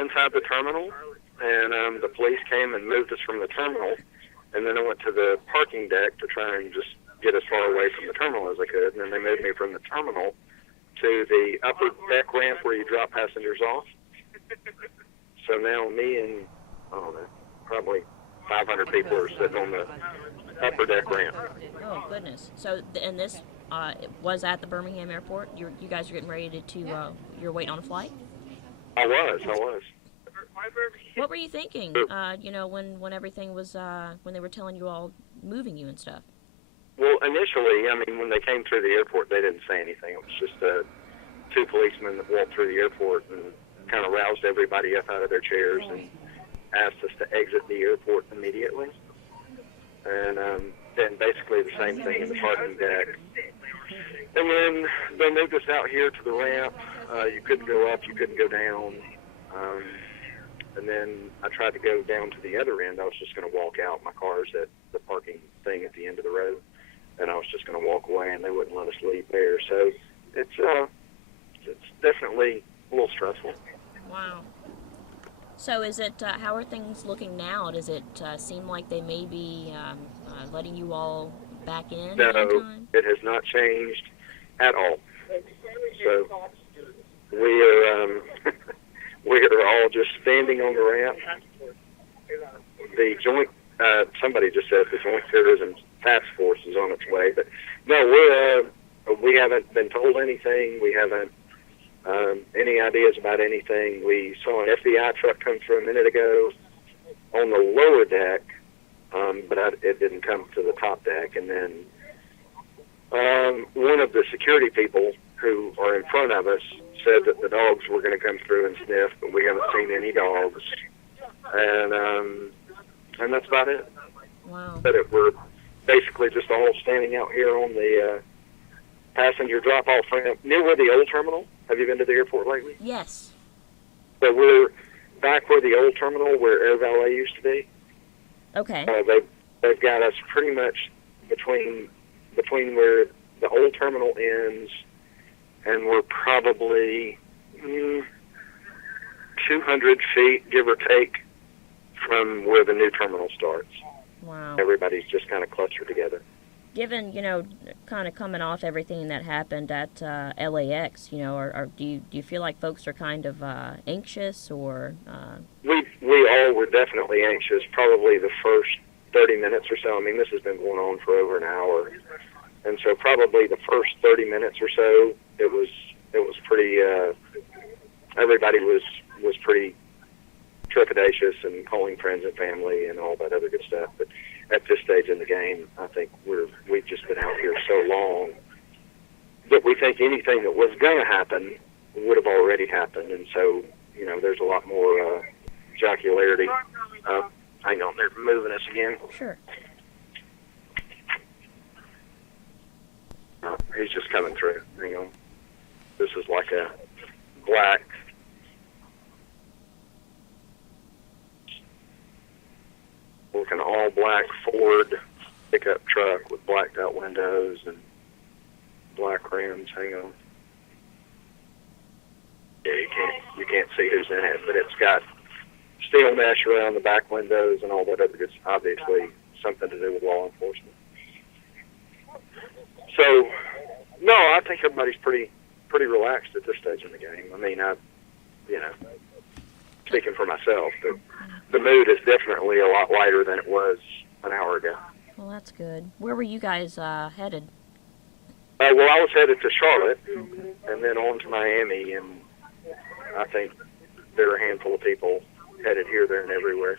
inside the terminal, and the police came and moved us from the terminal, and then I went to the parking deck to try and just get as far away from the terminal as I could, and then they moved me from the terminal to the upper deck ramp where you drop passengers off. So now me and, I don't know, probably 500 people are sitting on the upper deck ramp. Oh, goodness. So, and this was at the Birmingham airport? You guys are getting ready to you're waiting on a flight? I was. What were you thinking, when everything was, when they were telling you all, moving you and stuff? Well, initially, when they came through the airport, they didn't say anything. It was just two policemen that walked through the airport and kind of roused everybody up out of their chairs and asked us to exit the airport immediately. And then basically the same thing in the parking deck. And then they moved us out here to the ramp. You couldn't go up, you couldn't go down. And then I tried to go down to the other end. I was just going to walk out. My car's at the parking thing at the end of the road. And I was just going to walk away, and they wouldn't let us leave there. So it's definitely a little stressful. Wow. So is it, how are things looking now? Does it seem like they may be letting you all back in? No, anytime? It has not changed at all. So we are all just standing on the ramp. The joint, somebody just said the Joint Terrorism Task Force is on its way, but no, we haven't been told anything. We haven't any ideas about anything. We saw an FBI truck come through a minute ago on the lower deck, but it didn't come to the top deck. And then one of the security people who are in front of us said that the dogs were going to come through and sniff, but we haven't seen any dogs. And that's about it. Wow. But we're basically just all standing out here on the passenger drop-off ramp near where the old terminal. Have you been to the airport lately? Yes. So we're back where the old terminal, where Air Valet used to be. Okay. They've got us pretty much between where the old terminal ends, and we're probably 200 feet, give or take, from where the new terminal starts. Wow. Everybody's just kind of clustered together. Given, kind of coming off everything that happened at LAX, do you feel like folks are kind of anxious or? We all were definitely anxious. Probably the first 30 minutes or so. This has been going on for over an hour, and so probably the first 30 minutes or so, it was pretty. Everybody was pretty trepidatious and calling friends and family and all that other good stuff. But at this stage in the game, I think we've just been out here so long that we think anything that was going to happen would have already happened. And so, there's a lot more jocularity. Hang on, they're moving us again. Sure. He's just coming through. Hang on. This is like a black looking all-black Ford pickup truck with blacked-out windows and black rims. Hang on. Yeah, you can't see who's in it, but it's got steel mesh around the back windows and all that other good. Obviously, something to do with law enforcement. So, no, I think everybody's pretty relaxed at this stage in the game. Speaking for myself, but the mood is definitely a lot lighter than it was an hour ago. Well, that's good. Where were you guys headed? Well, I was headed to Charlotte, and then on to Miami, and I think there are a handful of people headed here, there, and everywhere.